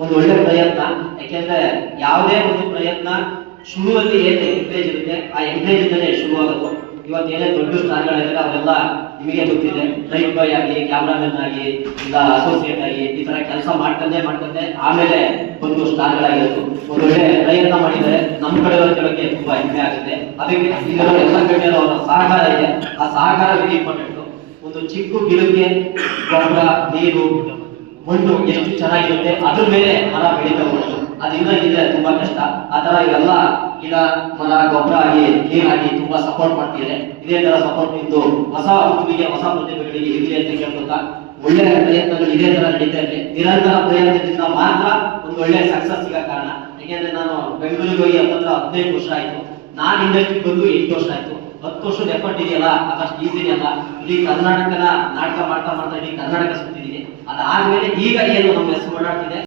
ಒಂದು ಒಳ್ಳೆ ಪ್ರಯತ್ನ. ಯಾಕೆಂದ್ರೆ ಯಾವುದೇ ಒಂದು ಪ್ರಯತ್ನ ಶುರುವಲ್ಲಿ ಏನು ಎಂಕರೇಜ್ ಇರುತ್ತೆ ಆ ಎಂಕರೇಜ್ ಇಂದಲೇ ಶುರುವಾಗೋದು. ಇವತ್ತು ಏನೇ ದೊಡ್ಡ ಸ್ಟಾರ್ಗಳಿದ್ರೆ ಅವರೆಲ್ಲ ನಿಮಗೆ ಗೊತ್ತಿದೆ, ಲೈಟ್ ಬಾಯ್ ಆಗಿ, ಕ್ಯಾಮ್ರಾಮನ್ ಆಗಿ, ಇಲ್ಲ ಅಸೋಸಿಯೇಟ್ ಆಗಿ ಈ ತರ ಕೆಲಸ ಮಾಡ್ಕೊಂಡೆ ಆಮೇಲೆ ಒಂದು ಸ್ಟಾರ್ಗಳಾಗಿರೋದು. ಒಂದೊಳ್ಳೆ ಪ್ರಯತ್ನ ಮಾಡಿದರೆ ನಮ್ಮ ಕಡೆ ಕೆಲವಕ್ಕೆ ತುಂಬಾ ಹೆಮ್ಮೆ ಆಗುತ್ತೆ. ಅದಕ್ಕೆ ಇದರ ಎಲ್ಲ ಗಣ್ಯರು ಅವರ ಸಹಕಾರ ಇದೆ. ಆ ಸಹಕಾರ ವೆರಿ ಇಂಪಾರ್ಟೆಂಟ್. ಒಂದು ಚಿಕ್ಕ ಗಿಡಕ್ಕೆ ಗೊಬ್ಬರ, ನೀರು, ಮಣ್ಣು ಎಷ್ಟು ಚೆನ್ನಾಗಿರುತ್ತೆ ಅದ್ರ ಮೇಲೆ ಮರ ಬೆಳೀತಾ ಹೋಗೋದು. ಅದಿಲ್ಲ ಇದ್ರೆ ತುಂಬಾ ಕಷ್ಟ. ಆ ತರ ಇವೆಲ್ಲ ಗಿಡ, ಮರ, ಗೊಬ್ಬರ ಆಗಿ, ನೀರಾಗಿ ತುಂಬಾ ಸಪೋರ್ಟ್ ಮಾಡ್ತಿದೆ. ಇದೇ ತರ ಸಪೋರ್ಟ್ ನಿಂತು ಹೊಸ ಹುಡುಗಿಗೆ, ಹೊಸ ಪ್ರತಿಭೆಗಳಿಗೆ ಇರಲಿ ಅಂತ ಕೇಳ್ಕೊತಾ, ಒಳ್ಳೆ ಪ್ರಯತ್ನಗಳು ಇದೇ ತರ ನಡೀತಾ ಇದೆ. ನಿರಂತರ ಪ್ರಯತ್ನದಿಂದ ಮಾತ್ರ ಒಂದು ಒಳ್ಳೆ ಸಕ್ಸಸ್ ಸಿಗೋ ಕಾರಣ. ಯಾಕೆಂದ್ರೆ ನಾನು ಬೆಂಗಳೂರಿಗೆ ಹೋಗಿ 15 ವರ್ಷ ಆಯ್ತು. ನಾನು ಇಂಡಸ್ಟ್ರಿ ಬಂದು 8 ವರ್ಷ ಆಯ್ತು. 10 ವರ್ಷದ ಎಫರ್ಟ್ ಇದೆಯಲ್ಲ ಅದಷ್ಟು ಈಸಿ ಅಲ್ಲ. ಇಡೀ ಕರ್ನಾಟಕನ ನಾಟಕ ಮಾಡ್ತಾ ಇಡೀ ಕರ್ನಾಟಕ ಸುತ್ತಿದ್ದೀನಿ. ಅದಾದ್ಮೇಲೆ ಈಗ ಏನು ನಮ್ಮ ಹೆಸರು ಓಡಾಡ್ತಿದೆ